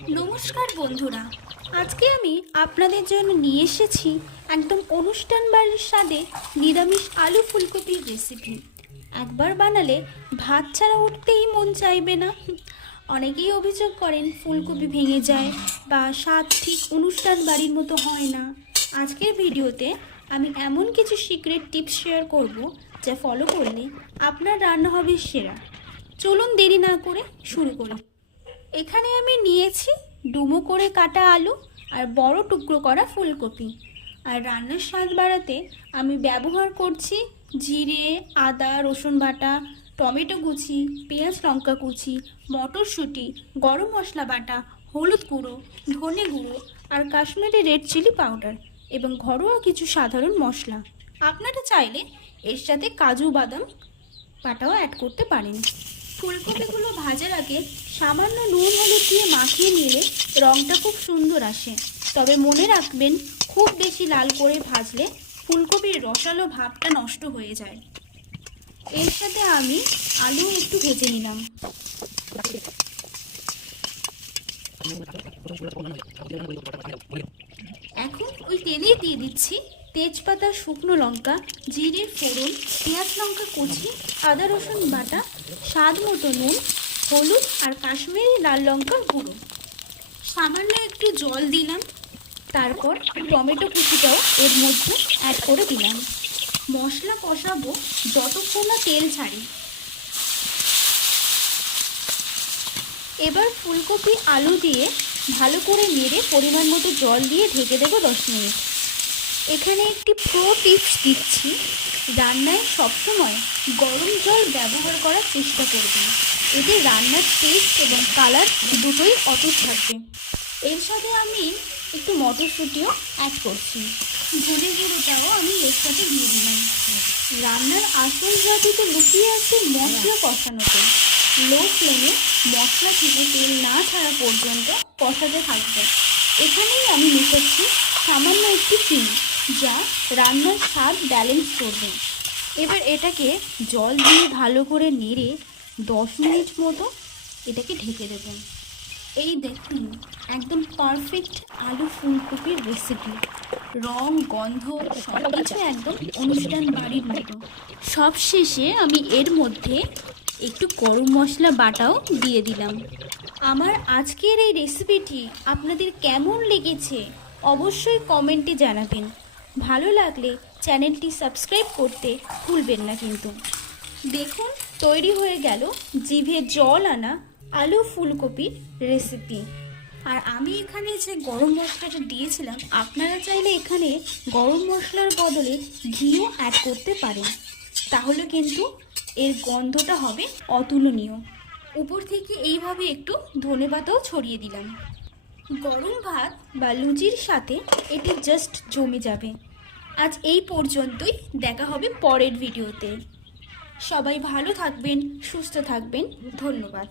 নমস্কার বন্ধুরা, আজকে আমি আপনাদের জন্য নিয়ে এসেছি একদম অনুষ্ঠান বাড়ির স্বাদে নিরামিষ আলু ফুলকপির রেসিপি। একবার বানালে ভাত ছাড়া উঠতেই মন চাইবে না। অনেকেই অভিযোগ করেন ফুলকপি ভেঙে যায় বা স্বাদ ঠিক অনুষ্ঠান বাড়ির মতো হয় না। আজকের ভিডিওতে আমি এমন কিছু সিক্রেট টিপস শেয়ার করব যা ফলো করলে আপনার রান্না হবে সেরা। চলুন দেরি না করে শুরু করি। এখানে আমি নিয়েছি ডুমো করে কাটা আলু আর বড় টুকরো করা ফুলকপি। আর রান্নার স্বাদ বাড়াতে আমি ব্যবহার করছি জিরে, আদা, রসুন বাটা, টমেটো কুচি, পেঁয়াজ লঙ্কা কুচি, মটরশুঁটি, গরম মশলা বাটা, হলুদ গুঁড়ো, ধনে গুঁড়ো আর কাশ্মীরি রেড চিলি পাউডার এবং ঘরোয়া কিছু সাধারণ মশলা। আপনারা চাইলে এর সাথে কাজু বাদাম বাটাও অ্যাড করতে পারেন। ফুলকপিগুলো ভাজার আগে সামান্য নুন হলুদ দিয়ে মাখিয়ে নিলে রঙটা খুব সুন্দর আসে। তবে মনে রাখবেন, খুব বেশি লাল করে ভাজলে ফুলকপির রসালো ভাবটা নষ্ট হয়ে যায়। এর সাথে আমি আলু একটু ভেজে নিলাম। এখন ওই তেলেই দিয়ে দিচ্ছি তেজপাতা, শুকনো লঙ্কা, জিরের ফোড়ন, পেঁয়াজ লঙ্কা কুচি, আদা রসুন বাটা, স্বাদ মতো নুন, হলুদ আর কাশ্মীরি লাল লঙ্কার গুঁড়ো। সামান্য একটু জল দিলাম। তারপর টমেটো কুচিটাও এর মধ্যে অ্যাড করে দিলাম। মশলা কষাবো যতক্ষণ না তেল ছাড়ে। এবার ফুলকপি আলু দিয়ে ভালো করে নেড়ে পরিমাণ মতো জল দিয়ে ঢেকে দেবো 10 মিনিট। এখানে একটি প্রো টিপস দিচ্ছি, রান্নায় সবসময় গরম জল ব্যবহার করার চেষ্টা করবেন। এতে রান্নার টেস্ট এবং কালার দুটোই অটুট থাকবে। এর সাথে আমি একটু মটরশুঁটিও অ্যাড করছি। ধনে গুঁড়োটাও আমি এর সাথে দিয়ে দিলাম। রান্নার আসল জাদুতে লুকিয়ে আছে মশলা কষানোতে। লো ফ্লেমে মশলা থেকে তেল না ছাড়া পর্যন্ত কষাতে থাকবে। এখানেই আমি মেশাচ্ছি সামান্য একটু চিনি, যা রান্নার স্বাদ ব্যালেন্স করবে। এবার এটাকে জল দিয়ে ভালো করে নেড়ে 10 মিনিট মতো এটাকে ঢেকে দেবেন। এই দেখুন, একদম পারফেক্ট আলু ফুলকপির রেসিপি। রং, গন্ধ সব কিছু একদম অনুষ্ঠান বাড়ির মতো। সবশেষে আমি এর মধ্যে একটু গরম মশলা বাটাও দিয়ে দিলাম। আমার আজকের এই রেসিপিটি আপনাদের কেমন লেগেছে অবশ্যই কমেন্টে জানাবেন। ভালো লাগলে চ্যানেলটি সাবস্ক্রাইব করতে ভুলবেন না কিন্তু। দেখুন, তৈরি হয়ে গেল জিভে জল আনা আলু ফুলকপির রেসিপি। আর আমি এখানে যে গরম মশলাটা দিয়েছিলাম, আপনারা চাইলে এখানে গরম মশলার বদলে ঘিও অ্যাড করতে পারেন। তাহলে কিন্তু এর গন্ধটা হবে অতুলনীয়। উপর থেকে এইভাবে একটু ধনেপাতাও ছড়িয়ে দিলাম। গরম ভাত বা লুচির সাথে এটি জাস্ট জমে যাবে। আজ এই পর্যন্তই, দেখা হবে পরের ভিডিওতে। সবাই ভালো থাকবেন, সুস্থ থাকবেন। ধন্যবাদ।